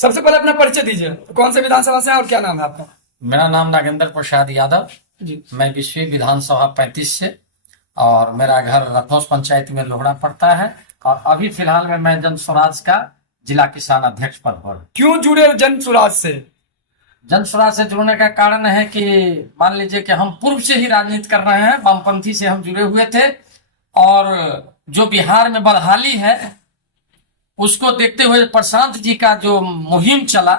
सबसे पहले अपना परिचय दीजिए, कौन से विधानसभा से हैं और क्या नाम है आपका? मेरा नाम नागेंद्र प्रसाद यादव। जी। मैं विश्व विधानसभा 35 से, और मेरा घर रथौस पंचायत में लोहड़ा पड़ता है। और अभी फिलहाल में मैं जन स्वराज का जिला किसान अध्यक्ष पद पर। क्यों जुड़े जन स्वराज से? जन स्वराज से जुड़ने का कारण है कि मान लीजिए कि हम पूर्व से ही राजनीति कर रहे हैं, वामपंथी से हम जुड़े हुए थे, और जो बिहार में बदहाली है उसको देखते हुए प्रशांत जी का जो मुहिम चला,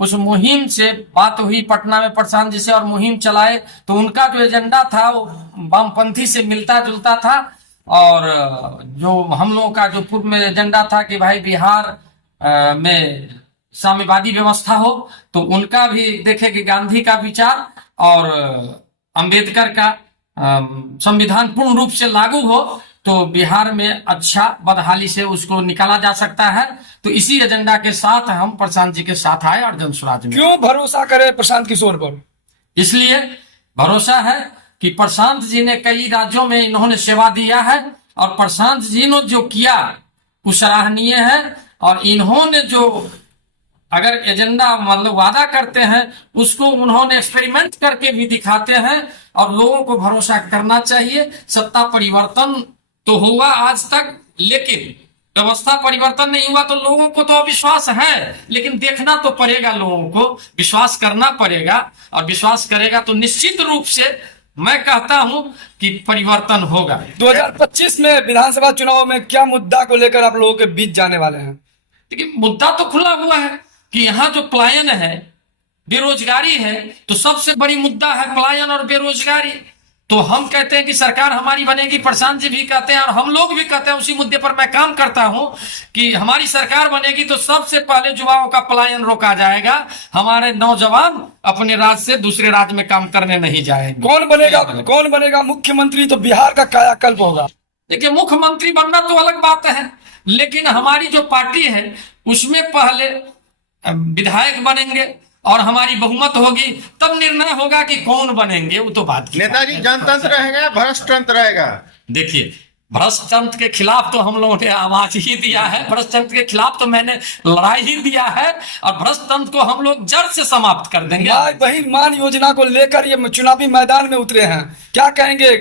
उस मुहिम से बात हुई पटना में प्रशांत जी से, और मुहिम चलाए तो उनका जो एजेंडा था वो वामपंथी से मिलता जुलता था। और जो हम लोगों का जो पूर्व में एजेंडा था कि भाई बिहार में साम्यवादी व्यवस्था हो, तो उनका भी देखे कि गांधी का विचार और अंबेडकर का संविधान पूर्ण रूप से लागू हो तो बिहार में अच्छा बदहाली से उसको निकाला जा सकता है। तो इसी एजेंडा के साथ हम प्रशांत जी के साथ आए और जन स्वराज में। क्यों भरोसा करे प्रशांत किशोर पर? इसलिए भरोसा है कि प्रशांत जी ने कई राज्यों में इन्होंने सेवा दिया है, और प्रशांत जी ने जो किया वो सराहनीय है। और इन्होंने जो अगर एजेंडा मतलब वादा करते हैं उसको उन्होंने एक्सपेरिमेंट करके भी दिखाते हैं, और लोगों को भरोसा करना चाहिए। सत्ता परिवर्तन तो हुआ आज तक, लेकिन व्यवस्था परिवर्तन नहीं हुआ, तो लोगों को तो अविश्वास है, लेकिन देखना तो पड़ेगा, लोगों को विश्वास करना पड़ेगा, और विश्वास करेगा तो निश्चित रूप से मैं कहता हूं कि परिवर्तन होगा। 2025 में विधानसभा चुनाव में क्या मुद्दा को लेकर आप लोगों के बीच जाने वाले हैं? देखिए, मुद्दा तो खुला हुआ है कि यहाँ जो पलायन है, बेरोजगारी है, तो सबसे बड़ी मुद्दा है पलायन और बेरोजगारी। तो हम कहते हैं कि सरकार हमारी बनेगी, प्रशांत जी भी कहते हैं और हम लोग भी कहते हैं, उसी मुद्दे पर मैं काम करता हूं कि हमारी सरकार बनेगी तो सबसे पहले युवाओं का पलायन रोका जाएगा। हमारे नौजवान अपने राज्य से दूसरे राज्य में काम करने नहीं जाएंगे। कौन बनेगा मुख्यमंत्री? तो बिहार का कायाकल्प होगा। देखिए, मुख्यमंत्री बनना तो अलग बात है, लेकिन हमारी जो पार्टी है उसमें पहले विधायक बनेंगे और हमारी बहुमत होगी, तब निर्णय होगा कि कौन बनेंगे। वो तो बात की नेताजी, जनतंत्र रहेगा भ्रष्ट तंत्र रहेगा? देखिए, भ्रष्ट तंत्र के खिलाफ तो हम लोगों ने आवाज ही दिया है, भ्रष्ट तंत्र के खिलाफ तो मैंने लड़ाई ही दिया है, और भ्रष्ट तंत्र को हम लोग जड़ से समाप्त कर देंगे। माय बहन मान योजना को लेकर ये चुनावी मैदान में उतरे हैं, क्या कहेंगे?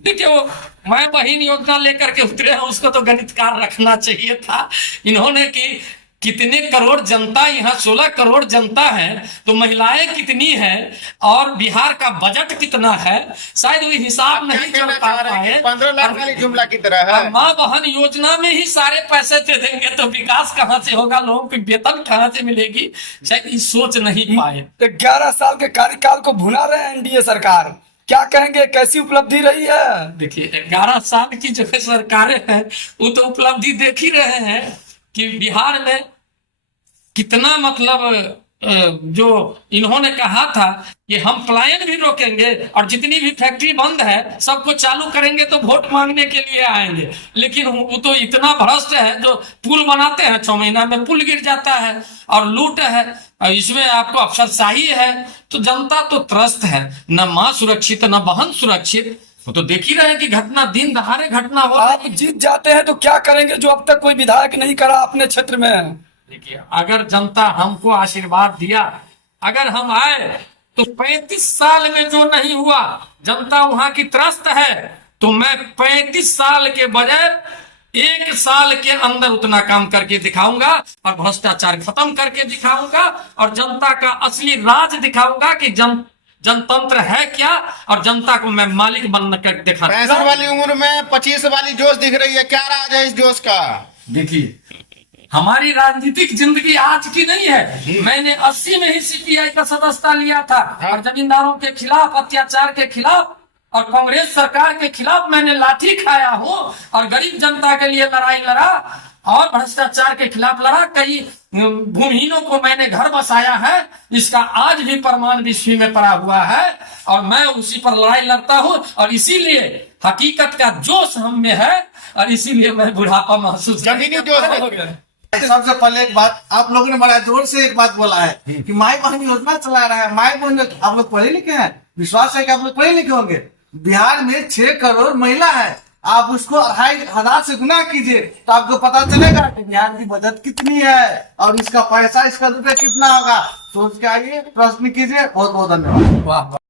देखिए, वो मैं बहन योजना लेकर के उतरे हैं, उसको तो गणितकार रखना चाहिए था। इन्होंने कि कितने करोड़ जनता, यहाँ 16 करोड़ जनता है, तो महिलाएं कितनी है और बिहार का बजट कितना है, शायद वो हिसाब नहीं चल पा रहा है। 15 लाख वाली जुमला की तरह है। माँ बहन योजना में ही सारे पैसे दे देंगे तो विकास कहाँ से होगा, लोगों को वेतन कहाँ से मिलेगी, शायद ये सोच नहीं पाए। 11 साल के कार्यकाल को भुला रहे हैं एनडीए सरकार, क्या कहेंगे? कैसी उपलब्धि रही है? देखिए, 11 साल की जो सरकारें हैं वो तो उपलब्धि देख ही रहे हैं कि बिहार में कितना मतलब जो इन्होंने कहा था कि हम पलायन भी रोकेंगे और जितनी भी फैक्ट्री बंद है सबको चालू करेंगे तो वोट मांगने के लिए आएंगे, लेकिन वो तो इतना भ्रष्ट है, जो पुल बनाते हैं 6 महीना में पुल गिर जाता है, और लूट है, और इसमें आपको अफसरशाही है, तो जनता तो त्रस्त है। न माँ सुरक्षित न बहन सुरक्षित, वो तो देख ही रहे हैं कि घटना दिन दहाड़े घटना हो। आप जीत जाते हैं तो क्या करेंगे जो अब तक कोई विधायक नहीं करा अपने क्षेत्र में? देखिए, अगर जनता हमको आशीर्वाद दिया, अगर हम आए तो 35 साल में जो नहीं हुआ, जनता वहां की त्रस्त है, तो मैं 35 साल के बजाय 1 साल के अंदर उतना काम करके दिखाऊंगा, और भ्रष्टाचार खत्म करके दिखाऊंगा, और जनता का असली राज दिखाऊंगा कि जनतंत्र है क्या, और जनता को मैं मालिक बन कर दिखा। 65 वाली उम्र में 25 वाली जोश दिख रही है, क्या राज है इस जोश का? देखिए, हमारी राजनीतिक जिंदगी आज की नहीं है। मैंने 80 में ही सीपीआई का सदस्यता लिया था, और जमींदारों के खिलाफ, अत्याचार के खिलाफ और कांग्रेस सरकार के खिलाफ मैंने लाठी खाया हूँ, और गरीब जनता के लिए लड़ाई लड़ा, और भ्रष्टाचार के खिलाफ लड़ा। कई भूमिहीनों को मैंने घर बसाया है, इसका आज भी प्रमाण विश्व में पड़ा हुआ है, और मैं उसी पर लड़ाई लड़ता हूँ, और इसीलिए हकीकत का जोश हम में है, और इसीलिए मैं बुढ़ापा महसूस जमीनी जोश हो गया। सबसे पहले एक बात, आप लोगों ने बड़ा जोर से एक बात बोला है कि माई बहन योजना चला रहा है। माई बहन, आप लोग पढ़े लिखे हैं, विश्वास है कि आप लोग पढ़े लिखे होंगे। बिहार में 6 करोड़ महिला है, आप उसको 2,500 से गुना कीजिए तो आपको पता चलेगा कि बिहार की बजट कितनी है और इसका पैसा, इसका रुपये कितना होगा। सोच के आइए, प्रश्न कीजिए। बहुत बहुत धन्यवाद। वाह।